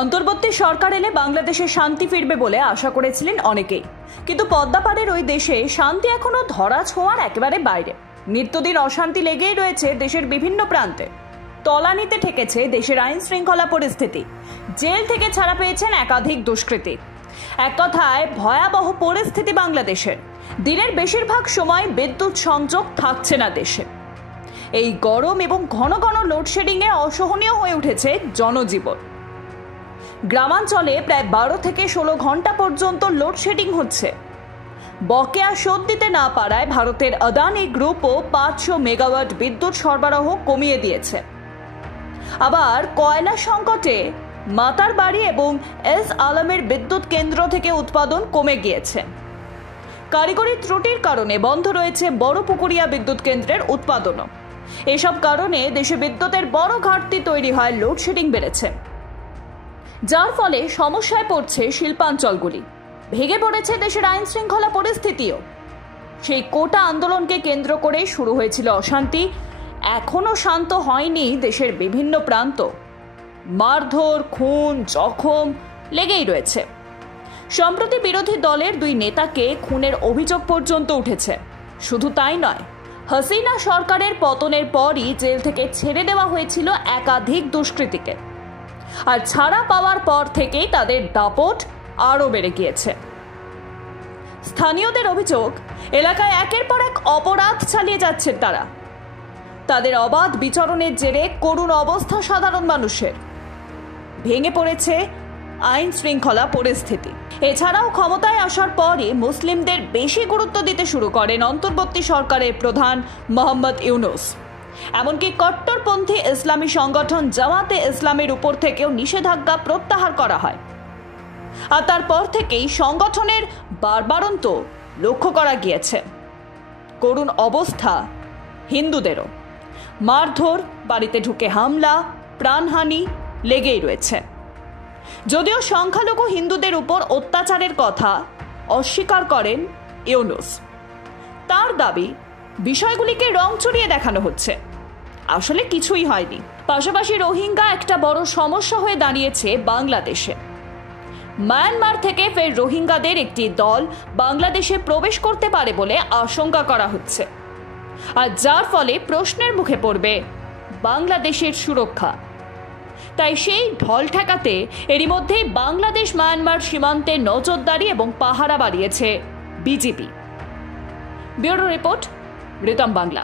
অন্তর্বর্তী সরকার এলে বাংলাদেশে শান্তি ফিরবে বলে আশা করেছিলেন অনেকেই, কিন্তু পদ্মাপাড়ের ওই দেশে শান্তি এখনো ধরা ছোঁয়ার একেবারে বাইরে। নিত্যদিন অশান্তি লেগেই রয়েছে দেশের বিভিন্ন প্রান্তে। তলানিতে ঠেকেছে দেশের আইন শৃঙ্খলা পরিস্থিতি। জেল থেকে ছাড়া পেয়েছেন একাধিক দুষ্কৃতী। এক কথায় ভয়াবহ পরিস্থিতি বাংলাদেশের। দিনের বেশিরভাগ সময় বিদ্যুৎ সংযোগ থাকছে না দেশে। এই গরম এবং ঘন ঘন লোডশেডিংয়ে অসহনীয় হয়ে উঠেছে জনজীবন। গ্রামাঞ্চলে প্রায় 12 থেকে 16 ঘন্টা পর্যন্ত লোডশেডিং হচ্ছে। বকেয়া শোধ দিতে না পারায় ভারতের আদানি গ্রুপও 500 মেগাওয়াট বিদ্যুৎ সরবরাহ কমিয়ে দিয়েছে। আবার কয়লা সংকটে মাতারবাড়ি এবং এস আলমের বিদ্যুৎ কেন্দ্র থেকে উৎপাদন কমে গিয়েছে। কারিগরি ত্রুটির কারণে বন্ধ রয়েছে বড়পুকুরিয়া বিদ্যুৎ কেন্দ্রের উৎপাদনও। এসব কারণে দেশে বিদ্যুতের বড় ঘাটতি তৈরি হয়, লোডশেডিং বেড়েছে, যার ফলে সমস্যায় পড়ছে শিল্পাঞ্চলগুলি। ভেঙে পড়েছে দেশের আইন শৃঙ্খলা পরিস্থিতিও। সেই কোটা আন্দোলনকে কেন্দ্র করে শুরু হয়েছিল অশান্তি। এখনো শান্ত হয়নি দেশের বিভিন্ন প্রান্ত। মারধর, খুন, জখম লেগেই রয়েছে। সম্প্রতি বিরোধী দলের 2 নেতাকে খুনের অভিযোগ পর্যন্ত উঠেছে। শুধু তাই নয়, হাসিনা সরকারের পতনের পরই জেল থেকে ছেড়ে দেওয়া হয়েছিল একাধিক দুষ্কৃতীকে। আর ছাড়া পাওয়ার পর থেকেই তাদের দাপট আরও বেড়ে গিয়েছে। স্থানীয়দের অভিযোগ, এলাকায় একের পর এক অপরাধ চালিয়ে যাচ্ছেন তারা। তাদের অবাধ বিচরণের জেরে করুণ অবস্থা সাধারণ মানুষের। ভেঙে পড়েছে আইন শৃঙ্খলা পরিস্থিতি। এছাড়াও ক্ষমতায় আসার পরে মুসলিমদের বেশি গুরুত্ব দিতে শুরু করেন অন্তর্বর্তী সরকারের প্রধান মোহাম্মদ ইউনূস। এমনকি কট্টরপন্থী ইসলামী সংগঠন জামাতে ইসলামের উপর থেকেও নিষেধাজ্ঞা প্রত্যাহার করা হয়। আর তারপর থেকেই সংগঠনের বারবারন্ত লক্ষ্য করা গিয়েছে। করুণ অবস্থা হিন্দুদেরও। মারধর, বাড়িতে ঢুকে হামলা, প্রাণহানি লেগেই রয়েছে। যদিও সংখ্যালঘু হিন্দুদের উপর অত্যাচারের কথা অস্বীকার করেন ইউনূস। তার দাবি, বিষয়গুলিকে রং চড়িয়ে দেখানো হচ্ছে, আসলে কিছুই হয়নি। পাশাপাশি রোহিঙ্গা একটা বড় সমস্যা হয়ে দাঁড়িয়েছে বাংলাদেশে। মায়ানমার থেকে ফের রোহিঙ্গাদের একটি দল বাংলাদেশে প্রবেশ করতে পারে বলে আশঙ্কা করা হচ্ছে, আর যার ফলে প্রশ্নের মুখে পড়বে বাংলাদেশের সুরক্ষা। তাই সেই ঢল ঠেকাতে এরই মধ্যেই বাংলাদেশ মায়ানমার সীমান্তে নজরদারি এবং পাহারা বাড়িয়েছে BGB. Bureau report, Ritam Bangla.